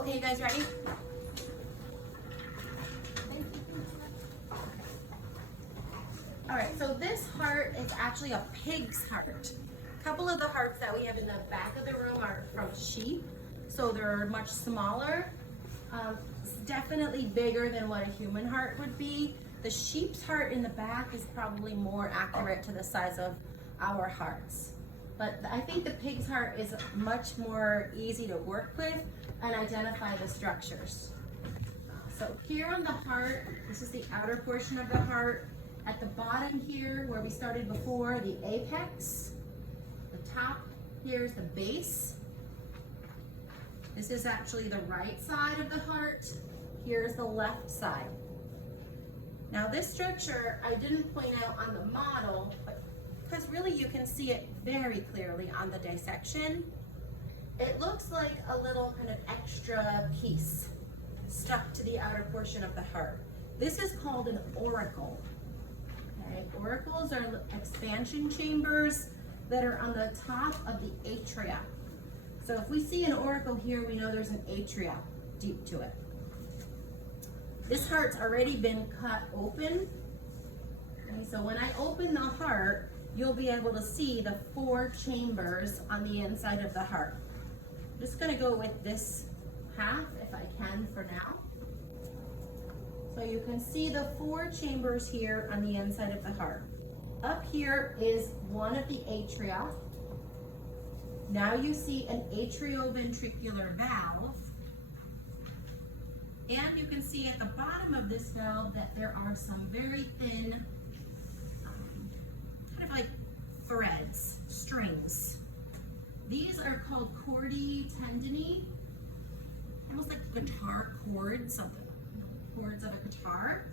Okay, you guys ready? All right, so this heart is actually a pig's heart. A couple of the hearts that we have in the back of the room are from sheep, so they're much smaller. It's definitely bigger than what a human heart would be. The sheep's heart in the back is probably more accurate to the size of our hearts. But I think the pig's heart is much more easy to work with and identify the structures. So here on the heart, this is the outer portion of the heart. At the bottom here, where we started before, the apex. The top here is the base. This is actually the right side of the heart. Here's the left side. Now this structure, I didn't point out on the model, but because really you can see it very clearly on the dissection. It looks like a little kind of extra piece stuck to the outer portion of the heart. This is called an auricle. Okay? Auricles are expansion chambers that are on the top of the atria. So if we see an auricle here, we know there's an atria deep to it. This heart's already been cut open. Okay, so when I open the heart, you'll be able to see the 4 chambers on the inside of the heart. I'm just gonna go with this half if I can for now. So you can see the 4 chambers here on the inside of the heart. Up here is one of the atria. Now you see an atrioventricular valve. And you can see at the bottom of this valve that there are some very thin, kind of like threads, strings. These are called chordae tendineae, almost like guitar chords, chords of a guitar.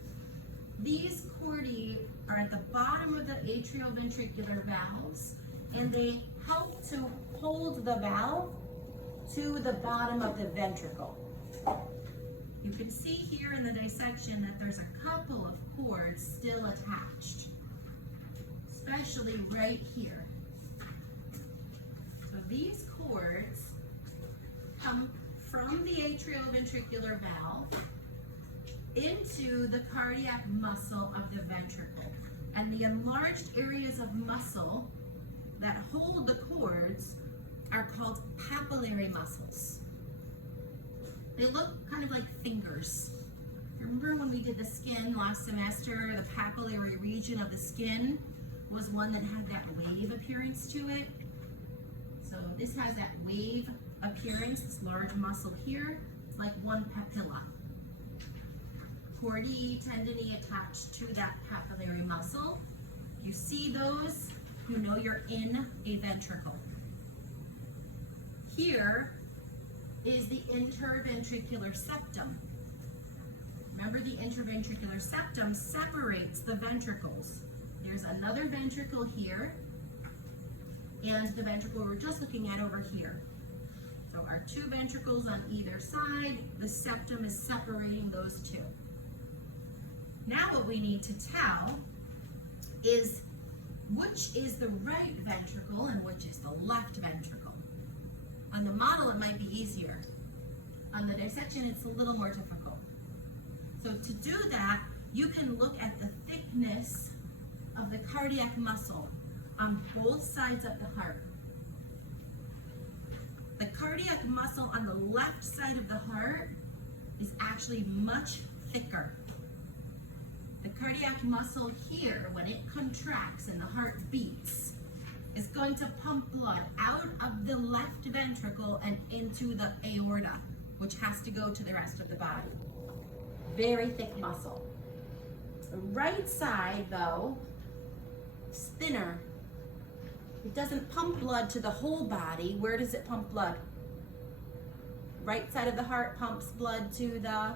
These chordae are at the bottom of the atrioventricular valves, and they help to hold the valve to the bottom of the ventricle. You can see here in the dissection that there's a couple of cords still attached, especially right here. So these cords come from the atrioventricular valve into the cardiac muscle of the ventricle. And the enlarged areas of muscle that hold the cords are called papillary muscles. They look kind of like fingers. Remember when we did the skin last semester, the papillary region of the skin was one that had that wave appearance to it? So this has that wave appearance, this large muscle here. It's like one papilla. Chordae tendineae attached to that papillary muscle. You see those, you know you're in a ventricle. Here is the interventricular septum. Remember, the interventricular septum separates the ventricles. There's another ventricle here, and the ventricle we're just looking at over here. So our 2 ventricles on either side, the septum is separating those 2. Now what we need to tell is which is the right ventricle and which is the left ventricle. On the model, it might be easier. On the dissection, it's a little more difficult. So to do that, you can look at the thickness of the cardiac muscle on both sides of the heart. The cardiac muscle on the left side of the heart is actually much thicker. The cardiac muscle here, when it contracts and the heart beats, is going to pump blood out of the left ventricle and into the aorta, which has to go to the rest of the body. Very thick muscle. The right side, though, is thinner. It doesn't pump blood to the whole body. Where does it pump blood? Right side of the heart pumps blood to the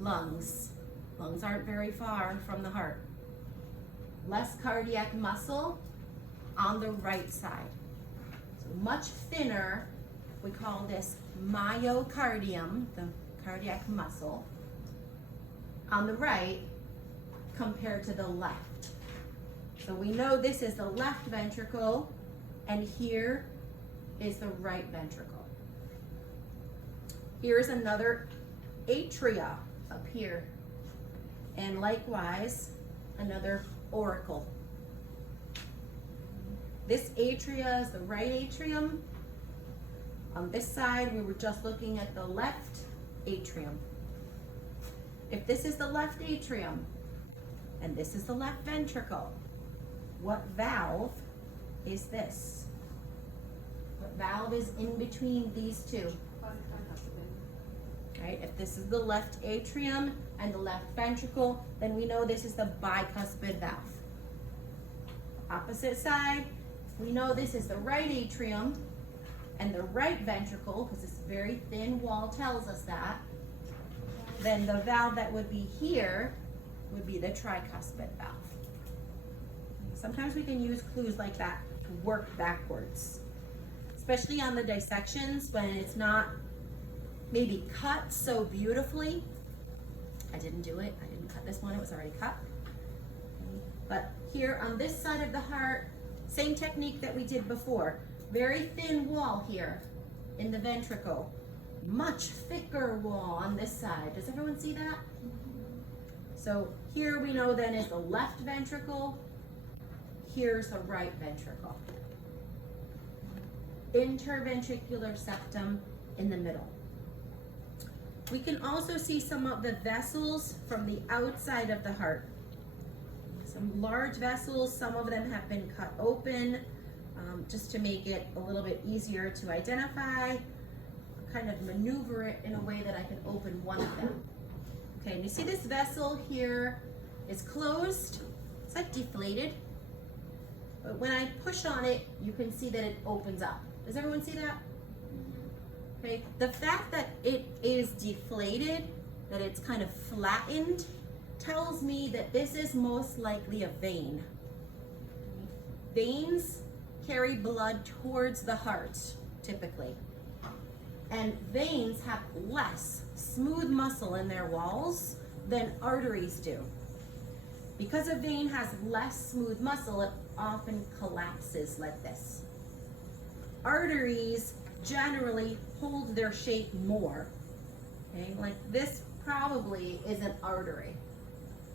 lungs. Lungs aren't very far from the heart. Less cardiac muscle on the right side. So much thinner, we call this myocardium, the cardiac muscle, on the right compared to the left. So we know this is the left ventricle, and here is the right ventricle. Here's another atria up here. And likewise, another auricle. This atria is the right atrium. On this side, we were just looking at the left atrium. If this is the left atrium, and this is the left ventricle, what valve is this? What valve is in between these two? Right, if this is the left atrium and the left ventricle, then we know this is the bicuspid valve. Opposite side, we know this is the right atrium and the right ventricle, because this very thin wall tells us that. Then the valve that would be here would be the tricuspid valve. Sometimes we can use clues like that to work backwards, especially on the dissections when it's not maybe cut so beautifully. I didn't do it. I didn't cut this one. It was already cut. But here on this side of the heart, same technique that we did before. Very thin wall here in the ventricle. Much thicker wall on this side. Does everyone see that? So here we know then is the left ventricle. Here's the right ventricle. Interventricular septum in the middle. We can also see some of the vessels from the outside of the heart. Some large vessels, some of them have been cut open just to make it a little bit easier to identify. Kind of maneuver it in a way that I can open one of them. Okay, and you see this vessel here is closed. It's like deflated. But when I push on it, you can see that it opens up. Does everyone see that? Okay, the fact that it is deflated, that it's kind of flattened, tells me that this is most likely a vein. Veins carry blood towards the heart, typically. And veins have less smooth muscle in their walls than arteries do. Because a vein has less smooth muscle, it often collapses like this. Arteries generally hold their shape more. Okay, like this probably is an artery.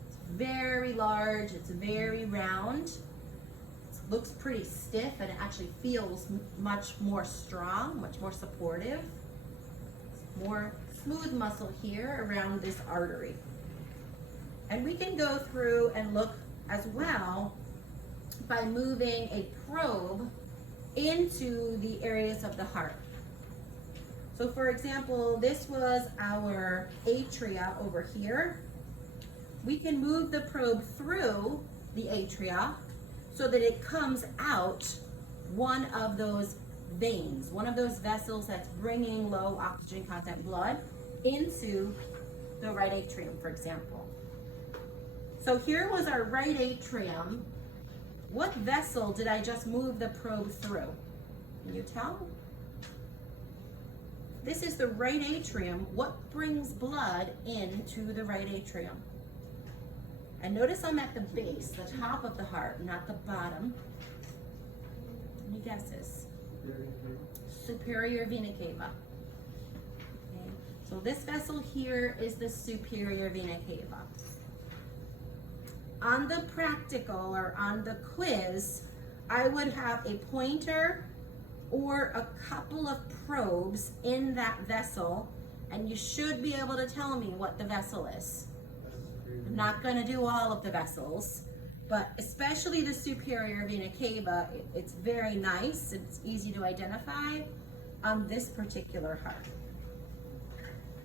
It's very large, it's very round. It looks pretty stiff and it actually feels much more strong, much more supportive. More smooth muscle here around this artery. And we can go through and look as well by moving a probe into the areas of the heart. So for example, this was our atria over here. We can move the probe through the atria so that it comes out one of those veins, one of those vessels that's bringing low oxygen content blood into the right atrium, for example. So here was our right atrium. What vessel did I just move the probe through? Can you tell? This is the right atrium. What brings blood into the right atrium? And notice I'm at the base, the top of the heart, not the bottom. Any guesses? Superior vena cava. Okay. So this vessel here is the superior vena cava. On the practical or on the quiz, I would have a pointer or a couple of probes in that vessel, and you should be able to tell me what the vessel is. I'm not going to do all of the vessels, but especially the superior vena cava, it's very nice. It's easy to identify on this particular heart.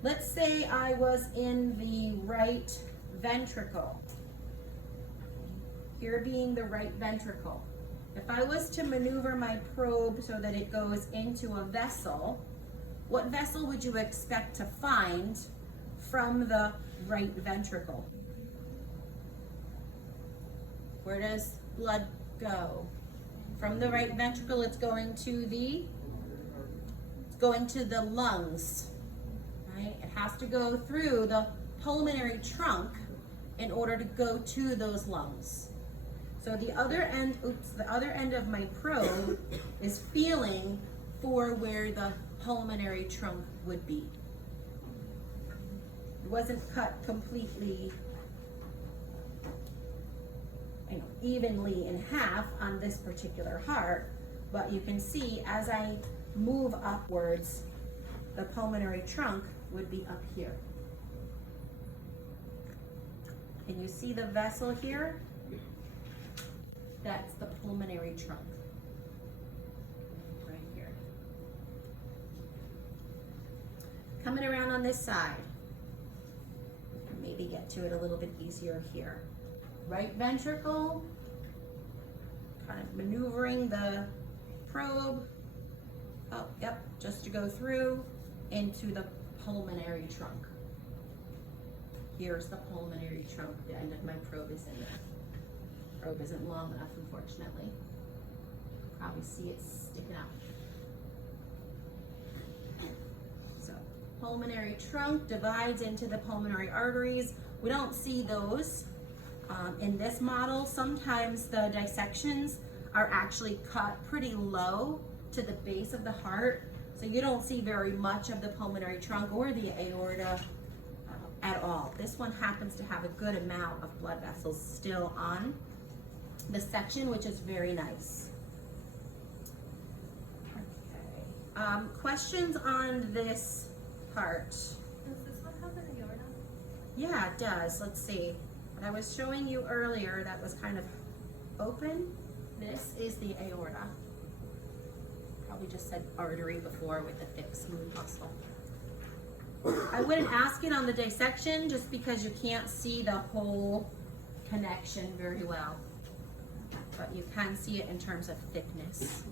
Let's say I was in the right ventricle. Here being the right ventricle. If I was to maneuver my probe so that it goes into a vessel, what vessel would you expect to find from the right ventricle? Where does blood go? From the right ventricle, it's going to the lungs, right? It has to go through the pulmonary trunk in order to go to those lungs. So the other end of my probe is feeling for where the pulmonary trunk would be. It wasn't cut completely, evenly in half on this particular heart, but you can see as I move upwards, the pulmonary trunk would be up here. Can you see the vessel here? That's the pulmonary trunk. Right here. Coming around on this side. Maybe get to it a little bit easier here. Right ventricle, kind of maneuvering the probe. Oh, yep, just to go through into the pulmonary trunk. Here's the pulmonary trunk. The end of my probe is in there. Probe isn't long enough, unfortunately. Probably see it sticking out. So, pulmonary trunk divides into the pulmonary arteries. We don't see those in this model. Sometimes the dissections are actually cut pretty low to the base of the heart, so you don't see very much of the pulmonary trunk or the aorta at all. This one happens to have a good amount of blood vessels still on the section, which is very nice. Okay. Questions on this part? Does this one have an aorta? Yeah, it does. Let's see. What I was showing you earlier that was kind of open, this is the aorta. Probably just said artery before with the thick, smooth muscle. I wouldn't ask it on the dissection just because you can't see the whole connection very well. But you can see it in terms of thickness.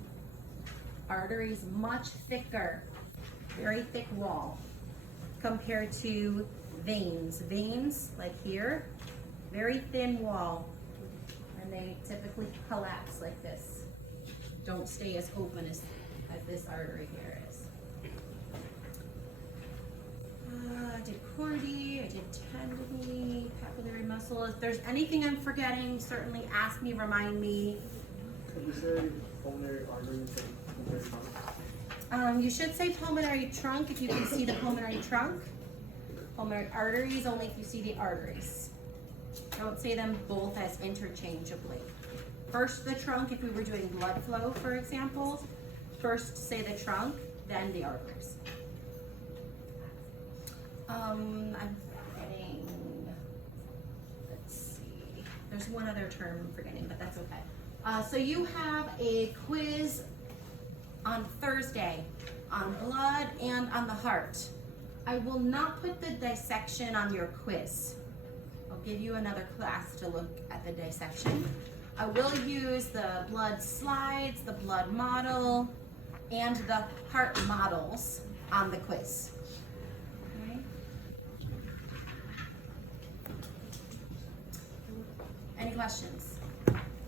Arteries much thicker, very thick wall compared to veins. Veins, like here, very thin wall, and they typically collapse like this. Don't stay as open as this artery here is. I did chordae, I did tendineae, papillary muscle. If there's anything I'm forgetting, certainly ask me, remind me. Could you say pulmonary arteries and pulmonary trunk? You should say pulmonary trunk if you can see the pulmonary trunk. Pulmonary arteries only if you see the arteries. Don't say them both as interchangeably. First the trunk if we were doing blood flow, for example. First say the trunk, then the arteries. I'm forgetting, let's see, there's one other term I'm forgetting, but that's okay. So you have a quiz on Thursday on blood and on the heart. I will not put the dissection on your quiz. I'll give you another class to look at the dissection. I will use the blood slides, the blood model, and the heart models on the quiz. Okay. Any questions?